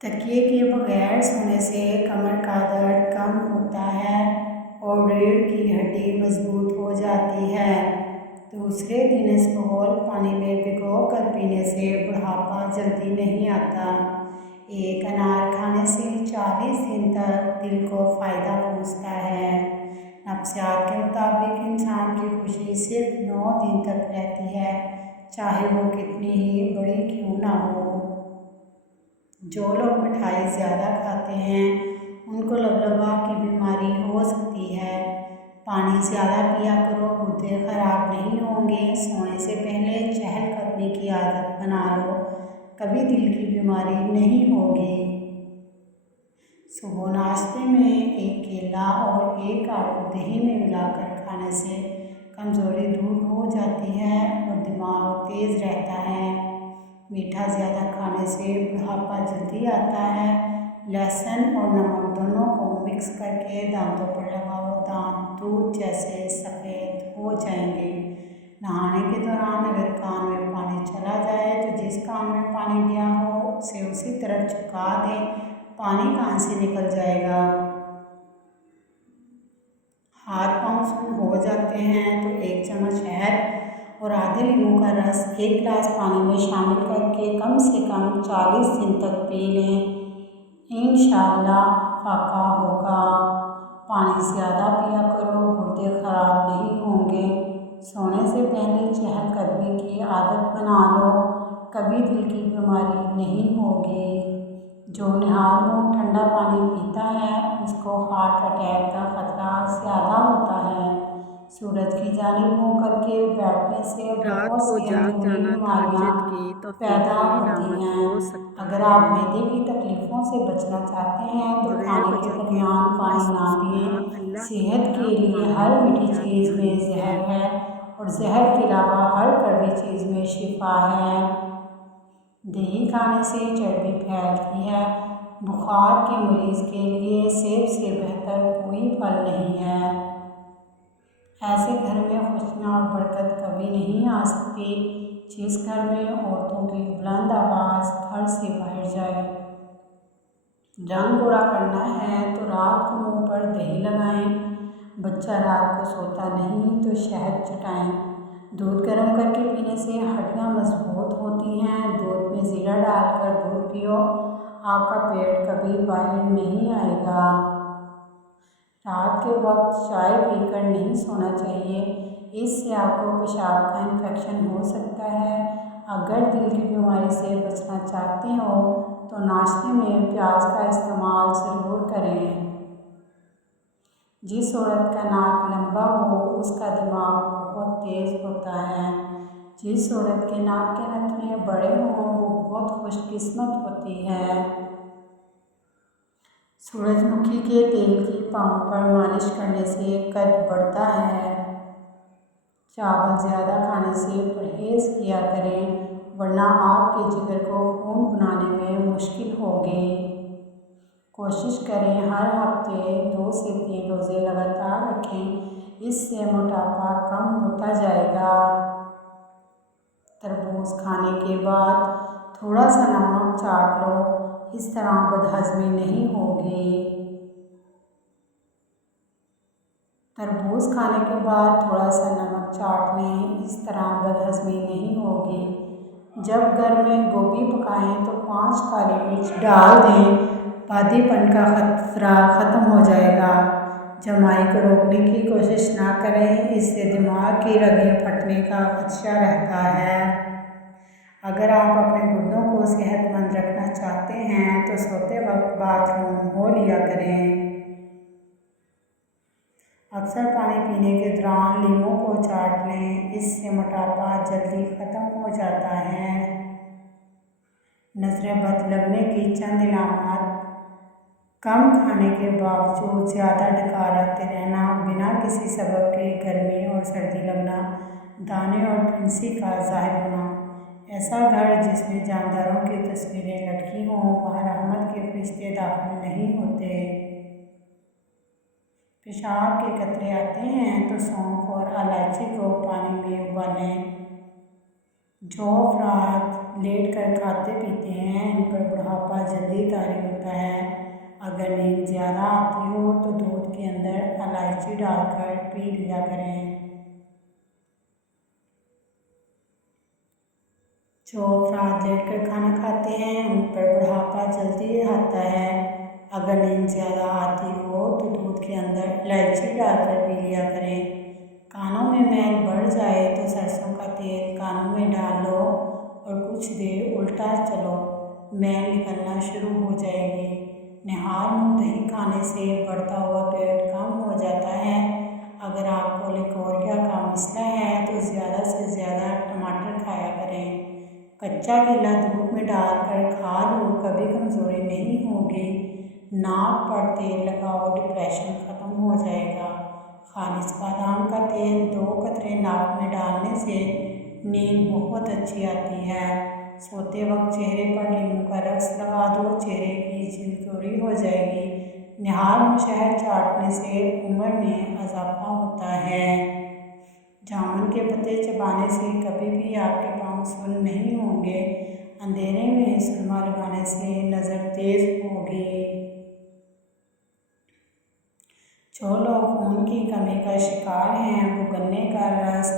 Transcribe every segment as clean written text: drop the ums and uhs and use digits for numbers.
तकिए के बगैर सोने से कमर का दर्द कम होता है और रीढ़ की हड्डी मजबूत हो जाती है। दूसरे दिन इसबगोल पानी में भिगोकर पीने से बुढ़ापा जल्दी नहीं आता। एक अनार खाने से 40 दिन तक दिल को फ़ायदा पहुंचता है। नफ्सियात के मुताबिक इंसान की खुशी सिर्फ 9 दिन तक रहती है, चाहे वो कितनी ही बड़ी क्यों ना हो। जो लोग मिठाई ज़्यादा खाते हैं उनको लबलबा की बीमारी हो सकती है। पानी ज़्यादा पिया करो, गुर्दे खराब नहीं होंगे। सोने से पहले चहलकदमी की आदत बना लो, कभी दिल की बीमारी नहीं होगी। सुबह नाश्ते में एक केला और एक आड़ू दही में मिलाकर खाने से कमज़ोरी दूर हो जाती है और दिमाग तेज़ रहता है। मीठा ज़्यादा खाने से बुढ़ापा जल्दी आता है। लहसुन और नमक दोनों को मिक्स करके दांतों पर लगाओ, दांत दूध जैसे सफ़ेद हो जाएंगे। नहाने के दौरान अगर कान में पानी चला जाए तो जिस कान में पानी गया हो उसे उसी तरफ झुका दें, पानी कान से निकल जाएगा। हाथ पांव सुन्न हो जाते हैं तो 1 चम्मच शहद और आधे नींबू का रस 1 गिलास पानी में शामिल करके कम से कम 40 दिन तक पी लें। इंशाअल्लाह फाका होगा। पानी ज़्यादा पिया करो, गुर्दे खराब नहीं होंगे। सोने से पहले चहलकदमी की आदत बना लो, कभी दिल की बीमारी नहीं होगी। जो निहाल मुँह ठंडा पानी पीता है उसको हार्ट अटैक का खतरा ज़्यादा होता है। सूरज की जानिब मुँह करके बैठने से बहुत सी अंदरूनी बीमारियाँ पैदा होती हैं। अगर आप मैदे की तकलीफ़ों से बचना चाहते हैं तो खाने के दरमियान पानी ना पिएं। सेहत के लिए हर मीठी चीज़ में जहर है और जहर के अलावा हर कड़वी चीज़ में शिफा है। दही खाने से चर्बी फैलती है। बुखार के मरीज़ के लिए सेब से बेहतर कोई फल नहीं है। ऐसे घर में खुशियाँ और बरकत कभी नहीं आ सकती जिस घर में औरतों की बुलंद आवाज़ घर से बाहर जाए। रंग गोरा करना है तो रात को मुंह पर दही लगाएं। बच्चा रात को सोता नहीं तो शहद चटाएं। दूध गर्म करके पीने से हड्डियाँ मजबूत होती हैं। दूध में ज़ीरा डालकर दूध पियो, आपका पेट कभी बाहर नहीं आएगा। रात के वक्त चाय पीकर नहीं सोना चाहिए, इससे आपको पेशाब का इन्फेक्शन हो सकता है। अगर दिल की बीमारी से बचना चाहते हो तो नाश्ते में प्याज का इस्तेमाल ज़रूर करें। जिस औरत का नाक लंबा हो उसका दिमाग बहुत तेज़ होता है। जिस औरत के नाक के नथुने बड़े हों वो बहुत खुशकिस्मत होती है। सूरजमुखी के तेल की पाँव पर मालिश करने से कद बढ़ता है। चावल ज़्यादा खाने से परहेज़ किया करें वरना आपके जिगर को खून बनाने में मुश्किल होगी। कोशिश करें हर हफ्ते 2 से 3 रोज़े लगातार रखें, इससे मोटापा कम होता जाएगा। तरबूज खाने के बाद थोड़ा सा नमक चाट लो, इस तरह बदहज़मी नहीं होगी। तरबूज खाने के बाद थोड़ा सा नमक चाट लें, इस तरह बदहज़मी नहीं होगी। जब घर में गोभी पकाएं तो 5 काली मिर्च डाल दें, पादीपन का खतरा ख़त्म हो जाएगा। जमाई को रोकने की कोशिश ना करें, इससे दिमाग की रगें फटने का खदशा रहता है। अगर आप अपने गुर्दों को सेहतमंद रखना चाहते हैं तो सोते वक्त बाथरूम हो लिया करें। अक्सर पानी पीने के दौरान लीमों को चाट लें, इससे मोटापा जल्दी ख़त्म हो जाता है। नज़रें बद लगने की चंद इलामात: कम खाने के बावजूद ज़्यादा डकार आते रहना, बिना किसी सबब के गर्मी और सर्दी लगना, दाने और फिंसी का ज़ाहिर होना। ऐसा घर जिसमें जानदारों की तस्वीरें लटकी हों वहाँ रहमत के फरिश्ते दाखिल नहीं होते। पेशाब के कतरे आते हैं तो सौंफ और इलायची को पानी में उबालें। जो अफराद लेट कर खाते पीते हैं इन पर बुढ़ापा जल्दी तारी होता है। अगर नींद ज़्यादा आती हो तो दूध के अंदर इलायची डालकर पी लिया करें। जो अफराद लेट कर खाना खाते हैं उन पर बुढ़ापा जल्दी आता है। अगर नींद ज़्यादा आती हो तो दूध के अंदर इलायची डालकर पी लिया करें। कानों में मैल बढ़ जाए तो सरसों का तेल कानों में डाल लो और कुछ देर उल्टा चलो, मैल निकलना शुरू हो जाएगी। निहार मुँह दही खाने से बढ़ता हुआ पेट कम हो जाता है। अगर आपको लिकोरिया का मसला है तो ज़्यादा से ज़्यादा टमाटर खाया करें। कच्चा केला दूध में डालकर खा लो, कभी कमज़ोरी नहीं होगी। नाक पर तेल लगाओ, डिप्रेशन ख़त्म हो जाएगा। खालिस बादाम का तेल 2 कतरे नाक में डालने से नींद बहुत अच्छी आती है। सोते वक्त चेहरे पर नींबू का रस लगा दो, चेहरे की जिल्द गोरी हो जाएगी। निहार में शहद चाटने से उम्र में इजाफा होता है। जामुन के पत्ते चबाने से कभी भी आपके पाँव सुन्न नहीं होंगे। अंधेरे में सुरमा लगाने से नज़र तेज होगी। जो लोग खून की कमी का शिकार हैं वो गन्ने का रस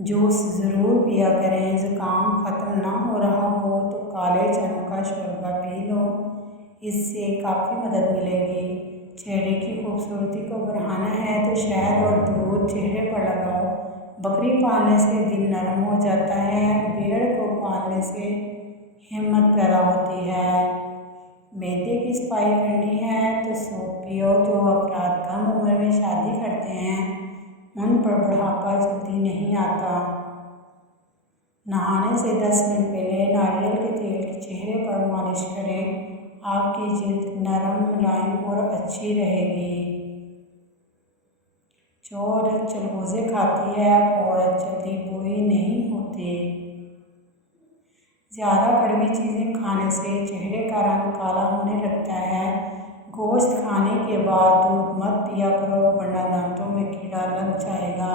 जूस ज़रूर पिया करें। ज़ुकाम ख़त्म ना हो रहा हो तो काले चनों का शोरबा पी लो, इससे काफ़ी मदद मिलेगी। चेहरे की खूबसूरती को बढ़ाना है तो शहद और दूध चेहरे पर लगाओ। बकरी पालने से दिल नरम हो जाता है। भेड़ को पालने से हिम्मत पैदा होती है। मैदे की सफाई करनी है तो सूप पियो। जो अफराद कम उम्र में शादी करते हैं उन पर बुढ़ापा जल्दी नहीं आता। नहाने से 10 मिनट पहले नारियल के तेल के चेहरे पर मालिश करें। आपकी जिल्द नरम, मुलायम और अच्छी रहेगी। जो औरत चलगोज़े खाती है वो औरत जल्दी बूढ़ी नहीं होती। ज़्यादा कड़वी चीज़ें खाने से चेहरे का रंग काला होने लगता है। गोश्त खाने के बाद दूध मत पिया करो वरना दांतों में कीड़ा लग जाएगा।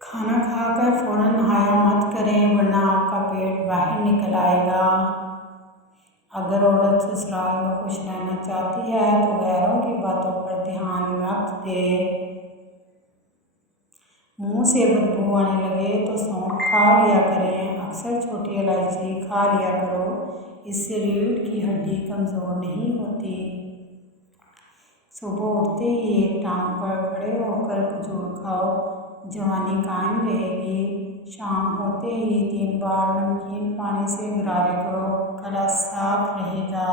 खाना खाकर फ़ौरन नहाया मत करें वरना आपका पेट बाहर निकल आएगा। अगर औरत ससुराल में खुश रहना चाहती है तो गैरों की बातों पर ध्यान मत दे। मुंह से बदबू आने लगे तो सौंफ खा लिया करें। अक्सर छोटी इलायची खा लिया करो, इससे रीढ़ की हड्डी कमज़ोर नहीं होती। सुबह उठते ही एक टांग पर खड़े होकर खजूर खाओ, जवानी कायम रहेगी। शाम होते ही 3 बार नमकीन पानी से गरारे करो, गला साफ रहेगा।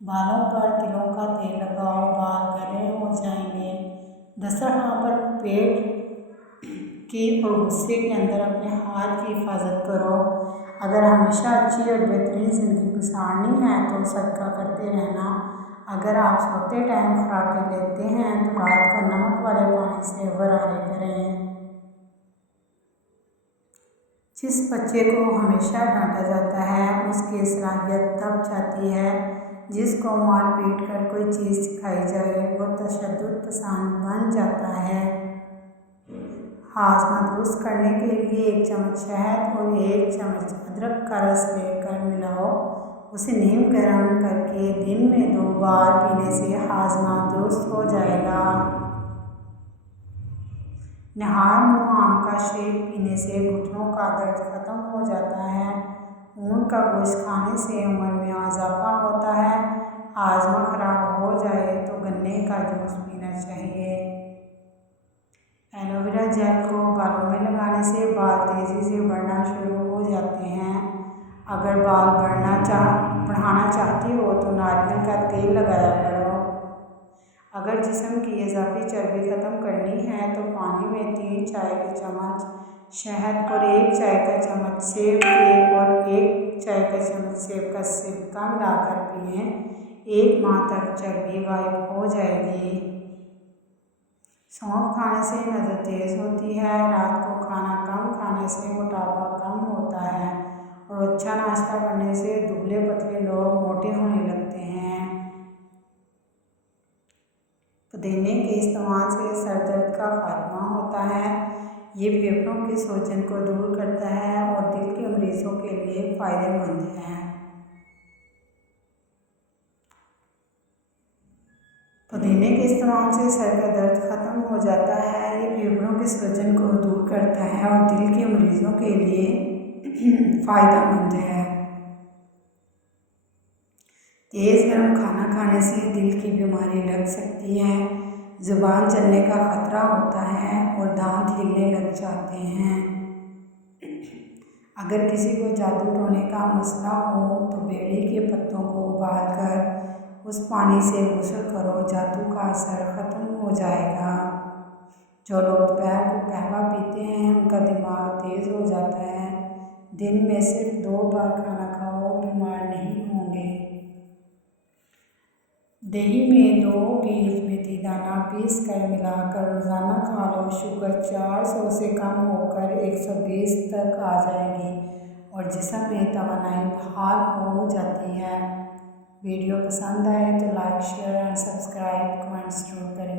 बालों पर तिलों का तेल लगाओ, बाल गहरे हो जाएंगे। दस्तरखां पर पेट की और गुस्से के अंदर अपने हाथ की हिफाजत करो। अगर हमेशा अच्छी और बेहतरीन ज़िंदगी गुजारनी है तो सदका करते रहना। अगर आप सोते टाइम खुराकें लेते हैं तो रात को नमक वाले पानी से गरारे करें। जिस बच्चे को हमेशा डांटा जाता है उसकी सलाहियत दब जाती है। जिसको मार पीट कर कोई चीज़ सिखाई जाए वो तशद्दुद पसंद बन जाता है। हाजमा दुरुस्त करने के लिए 1 चम्मच शहद और 1 चम्मच अदरक का रस लेकर मिलाओ, उसे नीम गर्म करके दिन में 2 बार पीने से हाजमा दुरुस्त हो जाएगा। निहार मुँह आम का शेक पीने से घुटनों का दर्द खत्म हो जाता है। ऊँट का गोश्त खाने से उम्र में इजाफा होता है। हाजमा खराब हो जाए तो गन्ने का जूस पीना चाहिए। एलोवेरा जेल को बालों में लगाने से बाल तेज़ी से बढ़ना शुरू हो जाते हैं। अगर बाल बढ़ाना चाहती हो तो नारियल का तेल लगाया करो। अगर जिस्म की इजाफी चर्बी ख़त्म करनी है तो पानी में 3 चाय के चम्मच शहद और 1 चाय का चम्मच सेब के और 1 चाय का चम्मच सेब का सिरका मिलाकर पिएं। 1 माह तक चर्बी गायब हो जाएगी। सौंफ खाने से नज़र तेज़ होती है। रात को खाना कम खाने से मोटापा कम होता है और अच्छा नाश्ता करने से दुबले पतले लोग मोटे होने लगते हैं। पुदीने के इस्तेमाल से सर दर्द का खात्मा होता है। یہ پھیپھڑوں کے سوجن کو دور کرتا ہے اور دل کے مریضوں کے لیے فائدہ مند ہے۔ پودینے کے استعمال سے سر کا درد ختم ہو جاتا ہے۔ یہ پھیپھڑوں کے سوجن کو دور کرتا ہے اور دل کے مریضوں کے لیے فائدہ مند ہے۔ تیز گرم کھانا کھانے سے دل کی بیماری لگ سکتی ہے، زبان جلنے کا خطرہ ہوتا ہے اور دانت ہلنے لگ جاتے ہیں۔ اگر کسی کو جادو ٹونے کا مسئلہ ہو تو بیڑی کے پتوں کو ابال کر اس پانی سے غسل کرو، جادو کا اثر ختم ہو جائے گا۔ جو لوگ دوپہر کو قہوہ پیتے ہیں ان کا دماغ تیز ہو جاتا ہے۔ دن میں صرف 2 بار کھانا کھاؤ، بیمار نہیں ہوں گے۔ دہی میں 2 پیس میتھی دانہ پیس کر ملا کر روزانہ کھا لو، شوگر 400 سے کم ہو کر 120 تک آ جائے گی اور جسم میں توانائی بحال ہو جاتی ہے۔ ویڈیو پسند آئے تو لائک، شیئر اور سبسکرائب، کمنٹ ضرور کریں۔